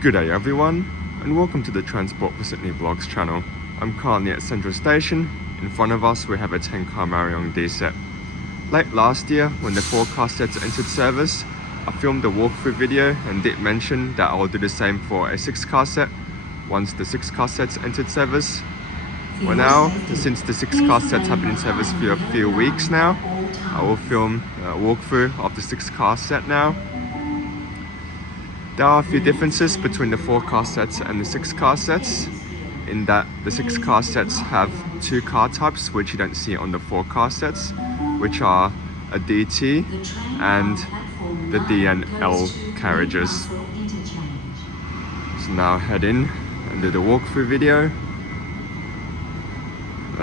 Good day everyone, and welcome to the Transport for Sydney Vlogs channel. I'm currently at Central Station. In front of us we have a 10-car Mariyung D Set. Late last year, when the 4-car sets entered service, I filmed a walkthrough video and did mention that I will do the same for a 6-car set once the 6-car sets entered service. Well now, since the 6-car sets have been in service for a few weeks now, I will film a walkthrough of the 6-car set now. There are a few differences between the 4-car sets and the 6-car sets, in that the 6-car sets have 2 car types which you don't see on the 4-car sets, which are a DT and the DNL carriages. So now head in and do the walkthrough video.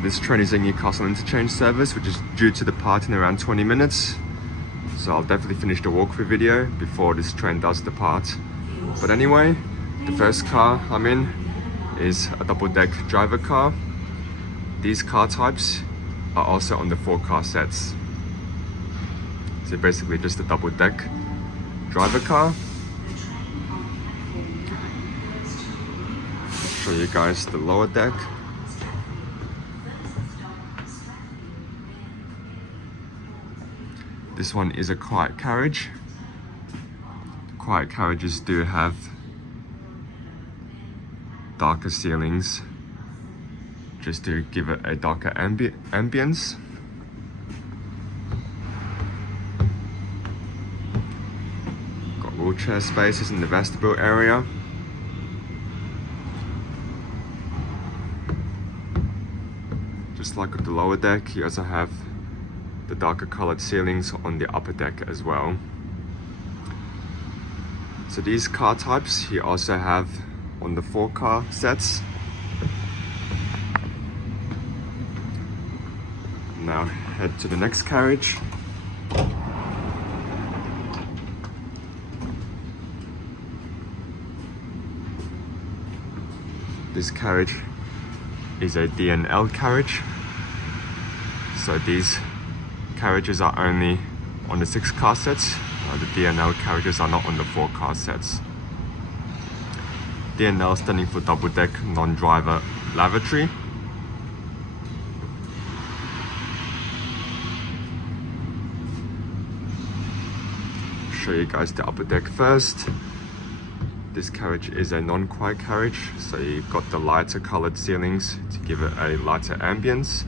This train is a Newcastle interchange service which is due to depart in around 20 minutes. So I'll definitely finish the walkthrough video before this train does depart. But anyway, the first car I'm in is a double-deck driver car. These car types are also on the 4-car sets. So basically just a double-deck driver car. I'll show you guys the lower deck. This one is a quiet carriage. Quiet carriages do have darker ceilings just to give it a darker ambience. Got wheelchair spaces in the vestibule area. Just like with the lower deck, you also have the darker colored ceilings on the upper deck as well. So these car types you also have on the 4-car sets. Now head to the next carriage. This carriage is a DNL carriage. So these carriages are only on the 6-car sets. The DNL carriages are not on the 4-car sets. DNL standing for double deck non-driver lavatory. Show you guys the upper deck first. This carriage is a non-quiet carriage, so you've got the lighter colored ceilings to give it a lighter ambience.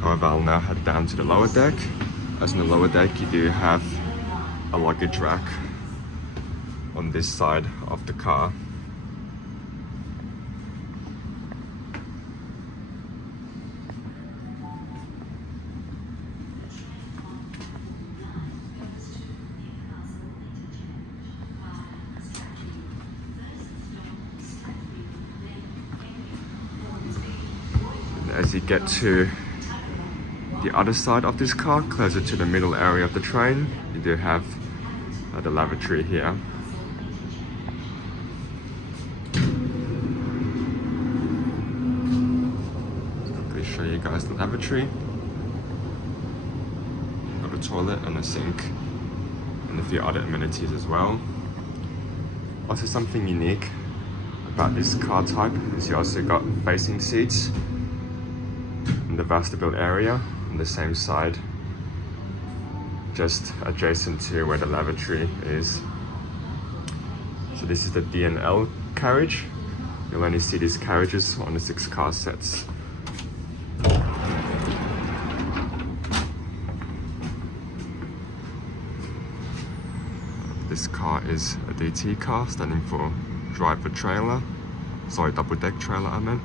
However, I'll now head down to the lower deck. As in the lower deck, you do have a luggage rack on this side of the car. And as you get to the other side of this car, closer to the middle area of the train, you do have the lavatory here. Quickly show you guys the lavatory. Got a toilet and a sink and a few other amenities as well. Also, something unique about this car type is you also got facing seats in the vestibule area on the same side, just adjacent to where the lavatory is. So this is the DNL carriage. You'll only see these carriages on the 6-car sets. This car is a DT car, standing for driver trailer. Sorry, double deck trailer I meant.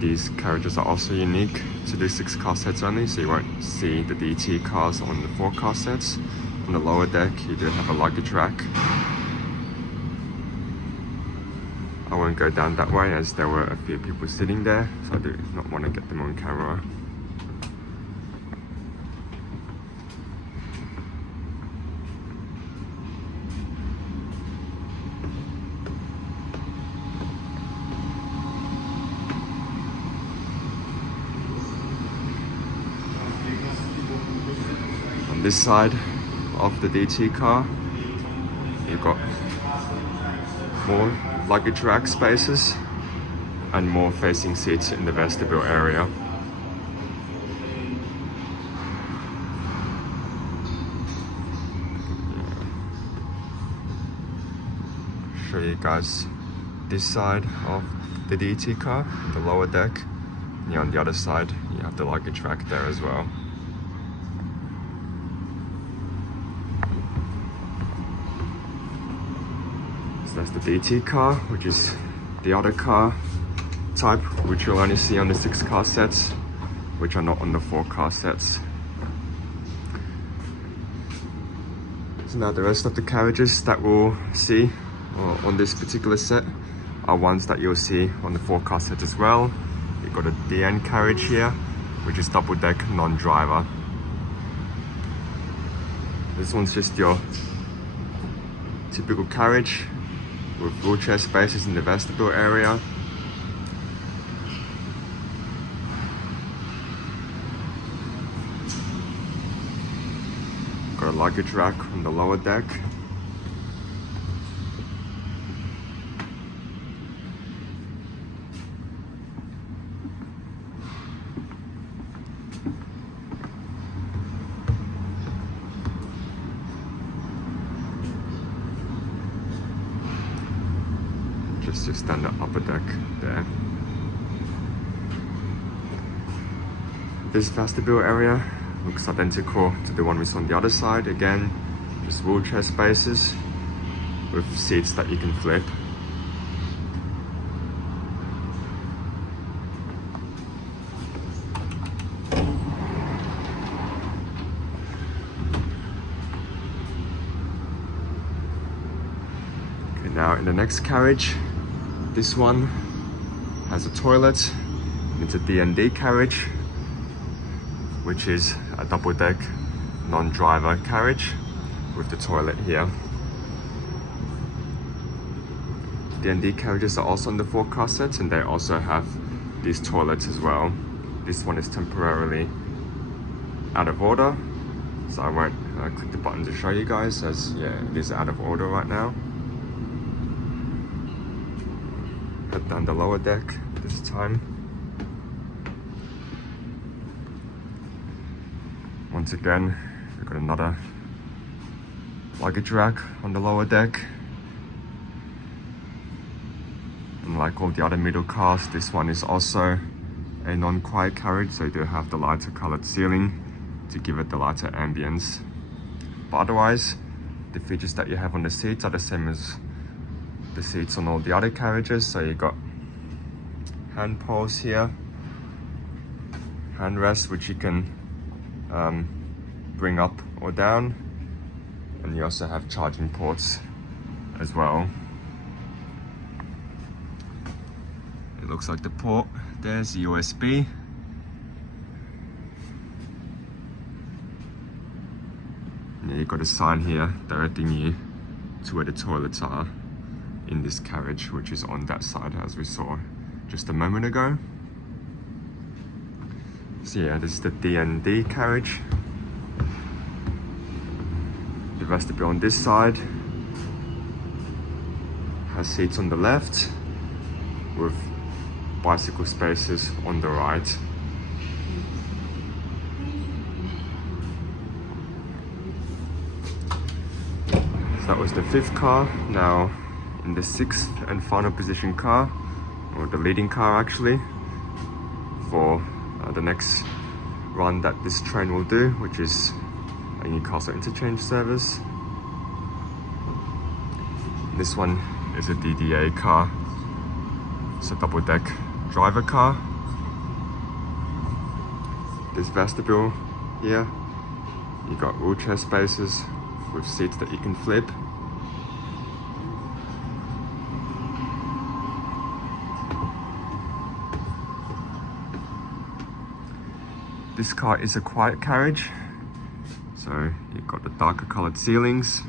These carriages are also unique to the 6-car sets only, so you won't see the DT cars on the 4-car sets. On the lower deck, you do have a luggage rack. I won't go down that way as there were a few people sitting there, so I do not want to get them on camera. this side of the DT car, you've got more luggage rack spaces and more facing seats in the vestibule area. Show you guys this side of the DT car, the lower deck. And on the other side, you have the luggage rack there as well. So that's the DT car, which is the other car type, which you'll only see on the 6 car sets, which are not on the 4 car sets. So now the rest of the carriages that we'll see on this particular set are ones that you'll see on the 4 car set as well. You've got a DN carriage here, which is double deck non-driver. This one's just your typical carriage with wheelchair spaces in the vestibule area. Got a luggage rack on the lower deck. Just your standard upper deck there. This vestibule area looks identical to the one we saw on the other side. Again, just wheelchair spaces with seats that you can flip. Okay, now in the next carriage, this one has a toilet. It's a D&D carriage, which is a double deck non-driver carriage with the toilet here. D&D carriages are also on the 4 car sets, and they also have these toilets as well. This one is temporarily out of order, so I won't click the button to show you guys, as yeah, it is out of order right now. Head down the lower deck this time. Once again, we've got another luggage rack on the lower deck. And like all the other middle cars, this one is also a non-quiet carriage, so you do have the lighter colored ceiling to give it the lighter ambience. But otherwise, the features that you have on the seats are the same as the seats on all the other carriages. So you got hand poles here, handrests which you can bring up or down, and you also have charging ports as well. It looks like the port there's USB. Yeah, you've got a sign here directing you to where the toilets are in this carriage, which is on that side as we saw just a moment ago. So yeah, this is the D&D carriage. The vestibule on this side has seats on the left with bicycle spaces on the right. So that was the 5th car. Now in the 6th and final position car, or the leading car actually, for the next run that this train will do, which is a Newcastle interchange service. This one is a DDA car. It's a double deck driver car. This vestibule here, you got wheelchair spaces with seats that you can flip. This car is a quiet carriage, so you've got the darker colored ceilings.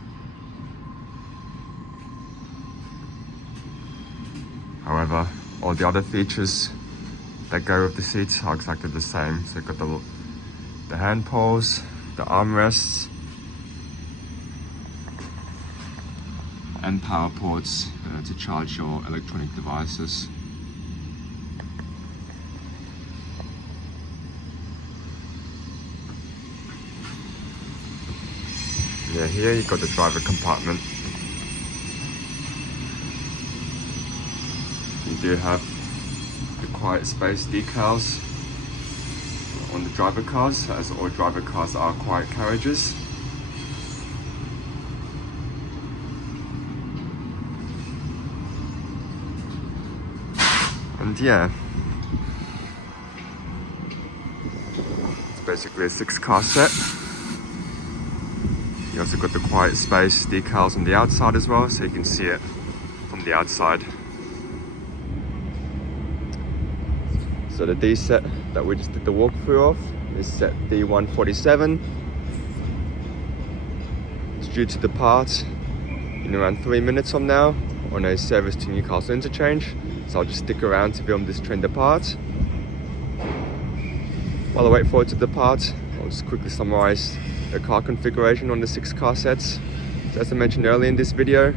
However, all the other features that go with the seats are exactly the same. So you've got the hand poles, the armrests, and power ports to charge your electronic devices. Yeah, here you got the driver compartment. You do have the quiet space decals on the driver cars, as all driver cars are quiet carriages. And yeah, it's basically a 6-car set. You also got the quiet space decals on the outside as well, so you can see it from the outside. So the D set that we just did the walkthrough of is set D147. It's due to depart in around 3 minutes from now on a service to Newcastle interchange. So I'll just stick around to film this train depart. While I wait for it to depart, I'll just quickly summarize the car configuration on the 6-car sets. So as I mentioned earlier in this video,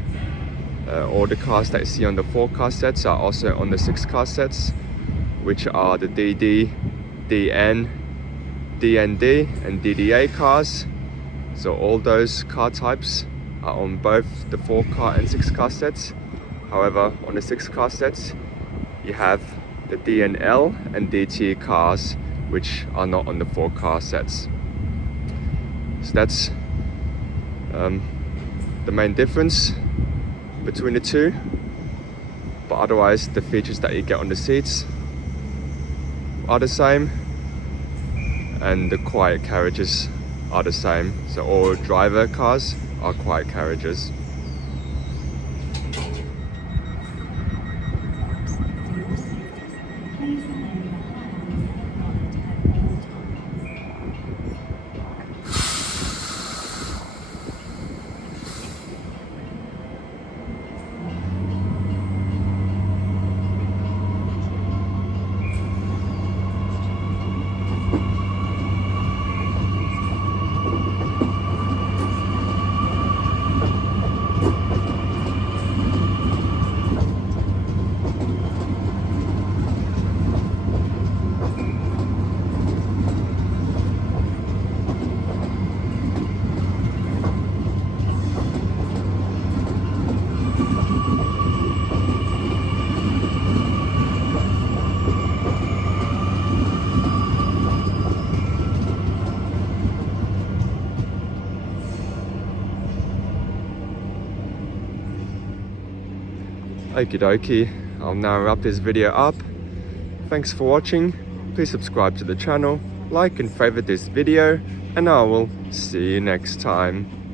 all the cars that you see on the 4-car sets are also on the 6-car sets, which are the DD, DN, DND and DDA cars. So all those car types are on both the 4-car and 6-car sets. However, on the 6-car sets, you have the DNL and DT cars, which are not on the 4-car sets. So that's the main difference between the two. But otherwise, the features that you get on the seats are the same, and the quiet carriages are the same. So all driver cars are quiet carriages. Okie dokie, I'll now wrap this video up. Thanks for watching. Please subscribe to the channel, like and favorite this video, and I will see you next time.